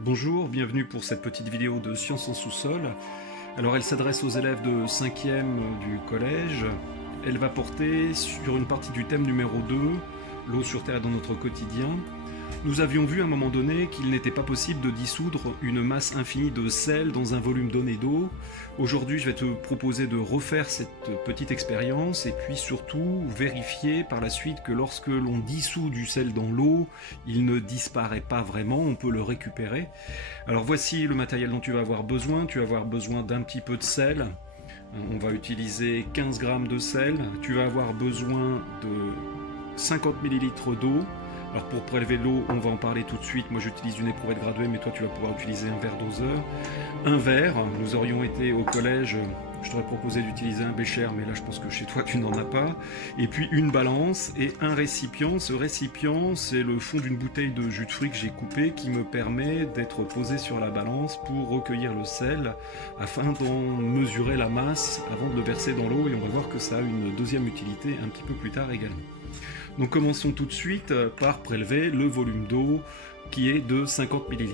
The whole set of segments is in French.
Bonjour, bienvenue pour cette petite vidéo de Science en sous-sol. Alors elle s'adresse aux élèves de 5e du collège. Elle va porter sur une partie du thème numéro 2, l'eau sur Terre et dans notre quotidien. Nous avions vu à un moment donné qu'il n'était pas possible de dissoudre une masse infinie de sel dans un volume donné d'eau. Aujourd'hui, je vais te proposer de refaire cette petite expérience et puis surtout vérifier par la suite que lorsque l'on dissout du sel dans l'eau, il ne disparaît pas vraiment, on peut le récupérer. Alors voici le matériel dont tu vas avoir besoin. Tu vas avoir besoin d'un petit peu de sel. On va utiliser 15 grammes de sel. Tu vas avoir besoin de 50 ml d'eau. Alors pour prélever l'eau, on va en parler tout de suite. Moi j'utilise une éprouvette graduée, mais toi tu vas pouvoir utiliser un verre doseur. Un verre, nous aurions été au collège, je t'aurais proposé d'utiliser un bécher, mais là je pense que chez toi tu n'en as pas. Et puis une balance et un récipient. Ce récipient, c'est le fond d'une bouteille de jus de fruits que j'ai coupé qui me permet d'être posé sur la balance pour recueillir le sel afin d'en mesurer la masse avant de le verser dans l'eau, et on va voir que ça a une deuxième utilité un petit peu plus tard également. Donc commençons tout de suite par prélever le volume d'eau qui est de 50 ml.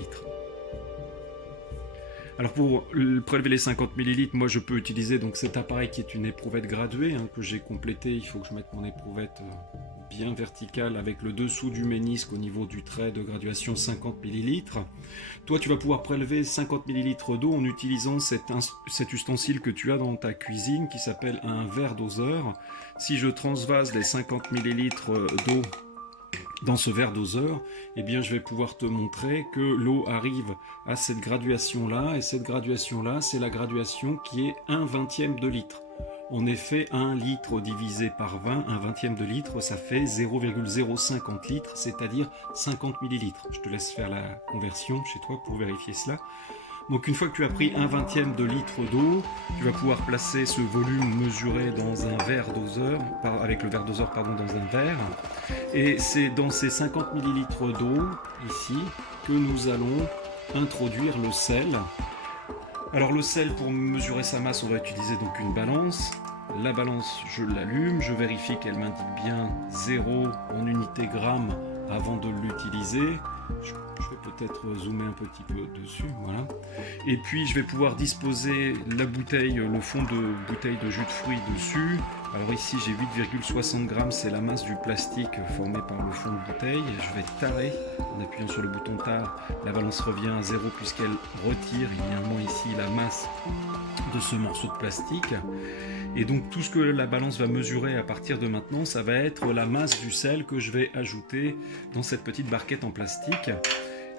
Alors pour prélever les 50 ml, moi je peux utiliser donc cet appareil qui est une éprouvette graduée que j'ai complétée. Il faut que je mette mon éprouvette bien verticale avec le dessous du ménisque au niveau du trait de graduation 50 ml. Toi tu vas pouvoir prélever 50 ml d'eau en utilisant cet ustensile que tu as dans ta cuisine qui s'appelle un verre doseur. Si je transvase les 50 ml d'eau dans ce verre doseur, eh bien je vais pouvoir te montrer que l'eau arrive à cette graduation là, et cette graduation là c'est la graduation qui est 1/20 de litre. En effet, 1 litre divisé par 20, 1/20 de litre, ça fait 0,050 litres, c'est-à-dire 50 millilitres. Je te laisse faire la conversion chez toi pour vérifier cela. Donc une fois que tu as pris 1/20 de litre d'eau, tu vas pouvoir placer ce volume mesuré dans un verre doseur, avec le verre doseur pardon, dans un verre. Et c'est dans ces 50 ml d'eau, ici, que nous allons introduire le sel. Alors le sel, pour mesurer sa masse, on va utiliser donc une balance. La balance, je l'allume, je vérifie qu'elle m'indique bien 0 en unité gramme avant de l'utiliser. Je vais peut-être zoomer un petit peu dessus, voilà. Et puis je vais pouvoir disposer la bouteille, le fond de bouteille de jus de fruits dessus. Alors ici j'ai 8,60 grammes, c'est la masse du plastique formé par le fond de bouteille. Je vais tarer, en appuyant sur le bouton tare, la balance revient à 0 puisqu'elle retire évidemment ici la masse de ce morceau de plastique. Et donc tout ce que la balance va mesurer à partir de maintenant, ça va être la masse du sel que je vais ajouter dans cette petite barquette en plastique.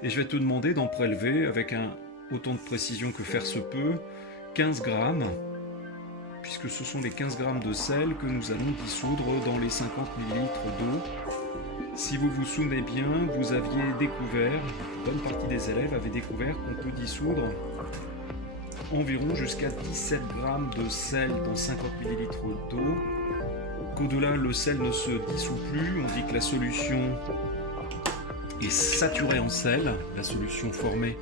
Et je vais te demander d'en prélever avec autant de précision que faire se peut, 15 grammes, puisque ce sont les 15 grammes de sel que nous allons dissoudre dans les 50 ml d'eau. Si vous vous souvenez bien, vous aviez découvert, une bonne partie des élèves avaient découvert qu'on peut dissoudre environ jusqu'à 17 grammes de sel dans 50 ml d'eau. Qu'au-delà, le sel ne se dissout plus. On dit que la solution est saturée en sel, la solution formée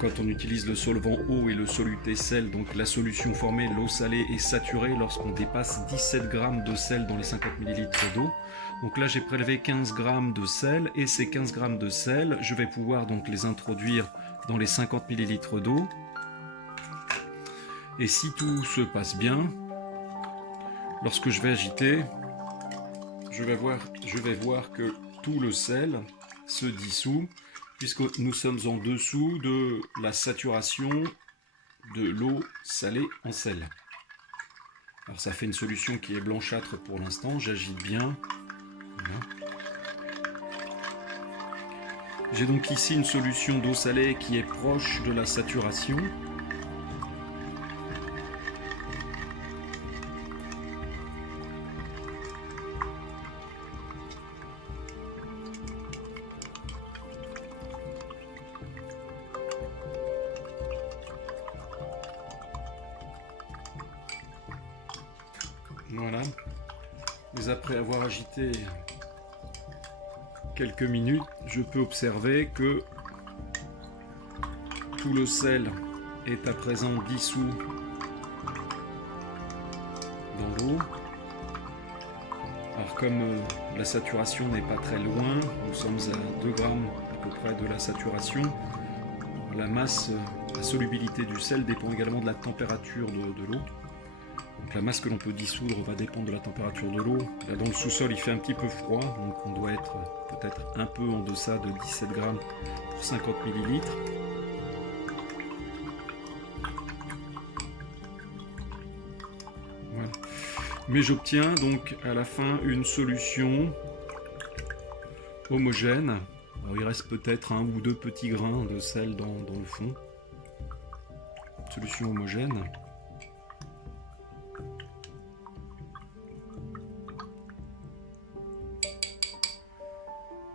quand on utilise le solvant eau et le soluté sel. Donc la solution formée, l'eau salée, est saturée lorsqu'on dépasse 17 grammes de sel dans les 50 ml d'eau. Donc là j'ai prélevé 15 grammes de sel, et ces 15 grammes de sel, je vais pouvoir donc les introduire dans les 50 ml d'eau. Et si tout se passe bien, lorsque je vais agiter, je vais voir que tout le sel se dissout, puisque nous sommes en dessous de la saturation de l'eau salée en sel. Alors ça fait une solution qui est blanchâtre pour l'instant, j'agite bien. Voilà. J'ai donc ici une solution d'eau salée qui est proche de la saturation. Voilà, mais après avoir agité quelques minutes, je peux observer que tout le sel est à présent dissous dans l'eau. Alors comme la saturation n'est pas très loin, nous sommes à 2 grammes à peu près de la saturation, la masse, la solubilité du sel dépend également de la température de l'eau. Donc la masse que l'on peut dissoudre va dépendre de la température de l'eau. Là dans le sous-sol il fait un petit peu froid, donc on doit être peut-être un peu en deçà de 17 grammes pour 50 millilitres. Voilà. Mais j'obtiens donc à la fin une solution homogène. Alors, il reste peut-être 1 ou 2 petits grains de sel dans le fond. Solution homogène.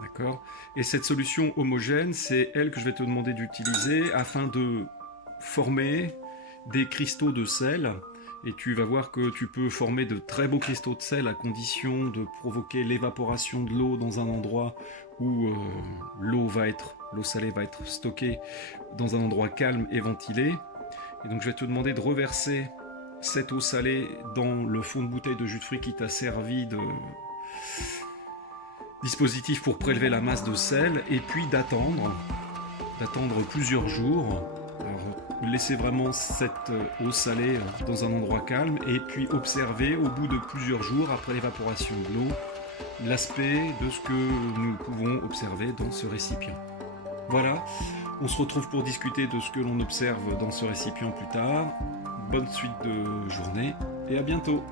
D'accord. Et cette solution homogène, c'est elle que je vais te demander d'utiliser afin de former des cristaux de sel. Et tu vas voir que tu peux former de très beaux cristaux de sel à condition de provoquer l'évaporation de l'eau dans un endroit où l'eau salée va être stockée dans un endroit calme et ventilé. Et donc je vais te demander de reverser cette eau salée dans le fond de bouteille de jus de fruits qui t'a servi de dispositif pour prélever la masse de sel, et puis d'attendre plusieurs jours. Alors, laisser vraiment cette eau salée dans un endroit calme et puis observer au bout de plusieurs jours après l'évaporation de l'eau l'aspect de ce que nous pouvons observer dans ce récipient. Voilà, on se retrouve pour discuter de ce que l'on observe dans ce récipient plus tard. Bonne suite de journée et à bientôt.